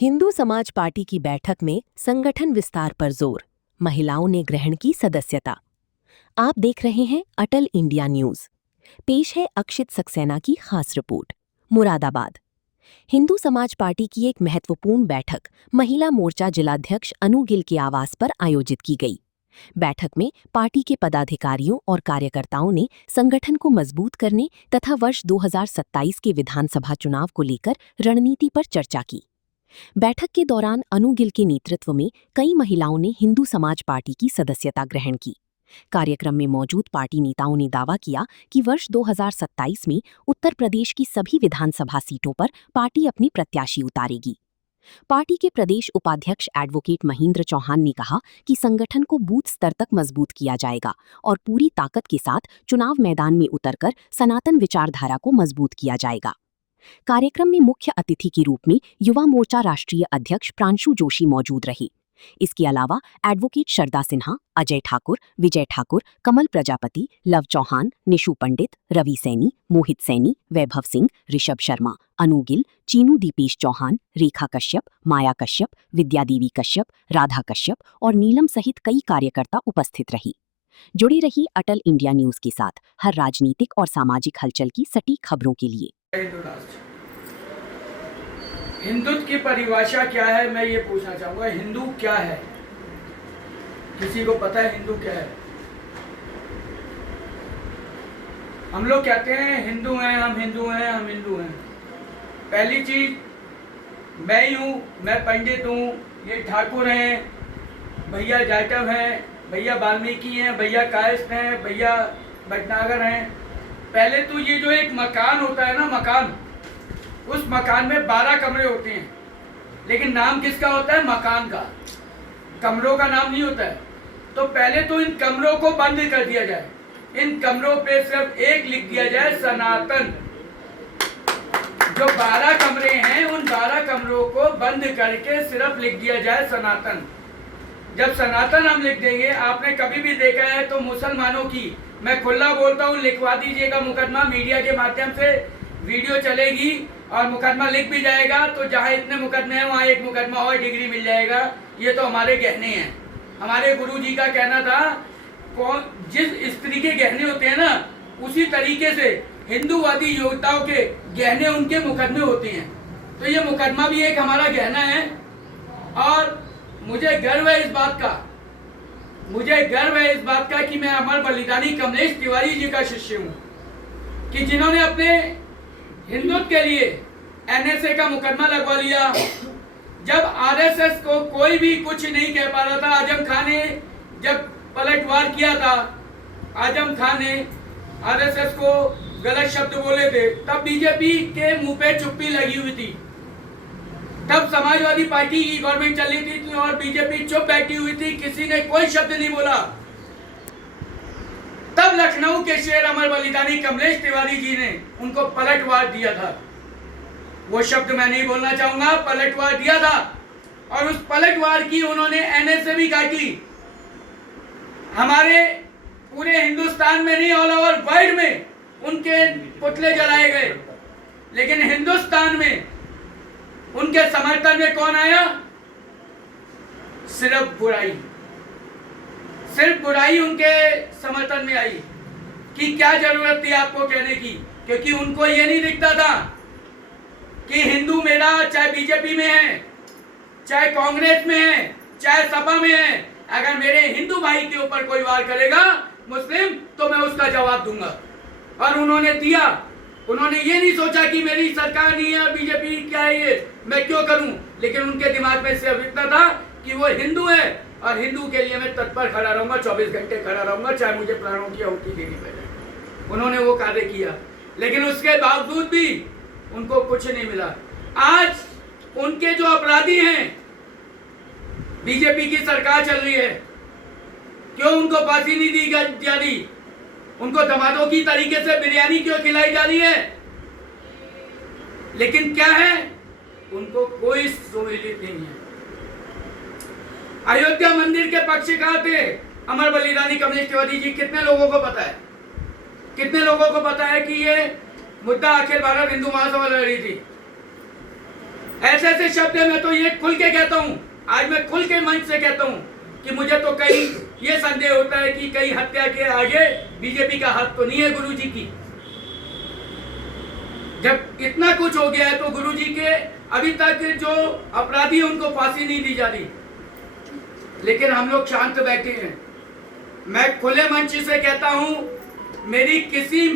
हिंदू समाज पार्टी की बैठक में संगठन विस्तार पर जोर, महिलाओं ने ग्रहण की सदस्यता। आप देख रहे हैं अटल इंडिया न्यूज। पेश है अक्षित सक्सेना की खास रिपोर्ट। मुरादाबाद हिंदू समाज पार्टी की एक महत्वपूर्ण बैठक महिला मोर्चा जिलाध्यक्ष अनु गिल के आवास पर आयोजित की गई। बैठक में पार्टी के पदाधिकारियों और कार्यकर्ताओं ने संगठन को मजबूत करने तथा वर्ष 2027 के विधानसभा चुनाव को लेकर रणनीति पर चर्चा की। बैठक के दौरान अनु गिल के नेतृत्व में कई महिलाओं ने हिंदू समाज पार्टी की सदस्यता ग्रहण की। कार्यक्रम में मौजूद पार्टी नेताओं ने दावा किया कि वर्ष 2027 में उत्तर प्रदेश की सभी विधानसभा सीटों पर पार्टी अपनी प्रत्याशी उतारेगी। पार्टी के प्रदेश उपाध्यक्ष एडवोकेट महेंद्र चौहान ने कहा कि संगठन को बूथ स्तर तक मजबूत किया जाएगा और पूरी ताकत के साथ चुनाव मैदान में उतरकर सनातन विचारधारा को मजबूत किया जाएगा। कार्यक्रम में मुख्य अतिथि के रूप में युवा मोर्चा राष्ट्रीय अध्यक्ष प्रांशु जोशी मौजूद रहे। इसके अलावा एडवोकेट शरदा सिन्हा, अजय ठाकुर, विजय ठाकुर, कमल प्रजापति, लव चौहान, निशु पंडित, रवि सैनी, मोहित सैनी, वैभव सिंह, ऋषभ शर्मा, अनु गिल, चीनू दीपेश चौहान, रेखा कश्यप, माया कश्यप, विद्यादेवी कश्यप, राधा कश्यप और नीलम सहित कई कार्यकर्ता उपस्थित रही। जुड़ी रही अटल इंडिया न्यूज के साथ हर राजनीतिक और सामाजिक हलचल की सटीक खबरों के लिए। हिंदुत्व की परिभाषा क्या है, मैं ये पूछना चाहूंगा। हिंदू क्या है? किसी को पता है हिंदू क्या है? हम लोग कहते हैं हिंदू हैं, हम हिंदू हैं, हम हिंदू हैं। पहली चीज, मैं ही हूँ, मैं पंडित हूँ, ये ठाकुर हैं, भैया जाटव हैं, भैया वाल्मीकि हैं, भैया कायस्थ हैं, भैया भटनागर हैं। पहले तो ये जो एक मकान होता है ना, मकान, उस मकान में 12 कमरे होते हैं, लेकिन नाम किसका होता है? मकान का। कमरों का नाम नहीं होता है। तो पहले तो इन कमरों को बंद कर दिया जाए, इन कमरों पे सिर्फ एक लिख दिया जाए, सनातन। जो 12 कमरे हैं, उन 12 कमरों को बंद करके सिर्फ लिख दिया जाए सनातन। जब सनातन हम लिख देंगे, आपने कभी भी देखा है तो मुसलमानों की, मैं खुला बोलता हूँ, लिखवा दीजिएगा मुकदमा, मीडिया के माध्यम से वीडियो चलेगी और मुकदमा लिख भी जाएगा, तो जहाँ इतने मुकदमे हैं वहाँ एक मुकदमा और डिग्री मिल जाएगा। ये तो हमारे गहने हैं। हमारे गुरुजी का कहना था, कौन जिस स्त्री के गहने होते हैं ना, उसी तरीके से हिंदूवादी योद्धाओं के गहने उनके मुकदमे होते हैं। तो ये मुकदमा भी एक हमारा गहना है। और मुझे गर्व है इस बात का, मुझे गर्व है इस बात का कि मैं अमर बलिदानी कमलेश तिवारी जी का शिष्य हूँ, कि जिन्होंने अपने हिंदुत्व के लिए एनएसए का मुकदमा लगवा लिया। जब आरएसएस को कोई भी कुछ नहीं कह पा रहा था, आजम खान ने जब पलटवार किया था, आजम खान ने आरएसएस को गलत शब्द बोले थे, तब बीजेपी के मुंह पे चुप्पी लगी हुई थी। तब समाजवादी पार्टी की गवर्नमेंट चल रही थी और बीजेपी चुप बैठी हुई थी, किसी ने कोई शब्द नहीं बोला। तब लखनऊ के शेर अमर बलिदानी कमलेश तिवारी जी ने उनको पलटवार दिया था। वो शब्द मैं नहीं बोलना चाहूंगा, पलटवार दिया था। और उस पलटवार की उन्होंने एनएसए भी काटी। हमारे पूरे हिंदुस्तान में नहीं, ऑल ओवर वर्ल्ड में उनके पुतले जलाए गए, लेकिन हिंदुस्तान में उनके समर्थन में कौन आया? सिर्फ बुराई, सिर्फ बुराई उनके समर्थन में आई। कि क्या जरूरत थी आपको कहने की? क्योंकि उनको ये नहीं दिखता था कि हिंदू मेरा, चाहे बीजेपी में है, चाहे कांग्रेस में है, चाहे सपा में है, अगर मेरे हिंदू भाई के ऊपर कोई वार करेगा मुस्लिम, तो मैं उसका जवाब दूंगा। और उन्होंने दिया। उन्होंने ये नहीं सोचा कि मेरी सरकार नहीं है और बीजेपी क्या है, ये मैं क्यों करूं, लेकिन उनके दिमाग में सिर्फ इतना था कि वो हिंदू है और हिंदू के लिए मैं तत्पर खड़ा रहूंगा, 24 घंटे खड़ा रहूंगा, चाहे मुझे प्राणों की आहुति देनी पड़े। उन्होंने वो कार्य किया, लेकिन उसके बावजूद भी उनको कुछ नहीं मिला। आज उनके जो अपराधी हैं, बीजेपी की सरकार चल रही है, क्यों उनको फांसी नहीं दी जा रही? उनको दमादों की तरीके से बिरयानी क्यों खिलाई जा रही है? लेकिन क्या है, उनको कोई सहूलियत नहीं है। अयोध्या मंदिर के पक्षकार थे अमर बलिदानी कमलेश तिवारी जी। कितने लोगों को पता है? कितने लोगों को पता है कि ये मुद्दा अखिल भारत हिंदू महासभा लड़ रही थी? ऐसे ऐसे शब्द है, मैं तो ये खुल के कहता हूँ, आज मैं खुल के मंच से कहता हूँ कि मुझे तो कहीं ये संदेह होता है कि कहीं हत्या के आगे बीजेपी का हाथ तो नहीं है गुरुजी की। जब इतना कुछ हो गया है तो गुरुजी के अभी तक जो अपराधी है उनको फांसी नहीं दी जा रही, लेकिन हम लोग शांत बैठे हैं। मैं खुले मंच से कहता हूं, मेरी किसी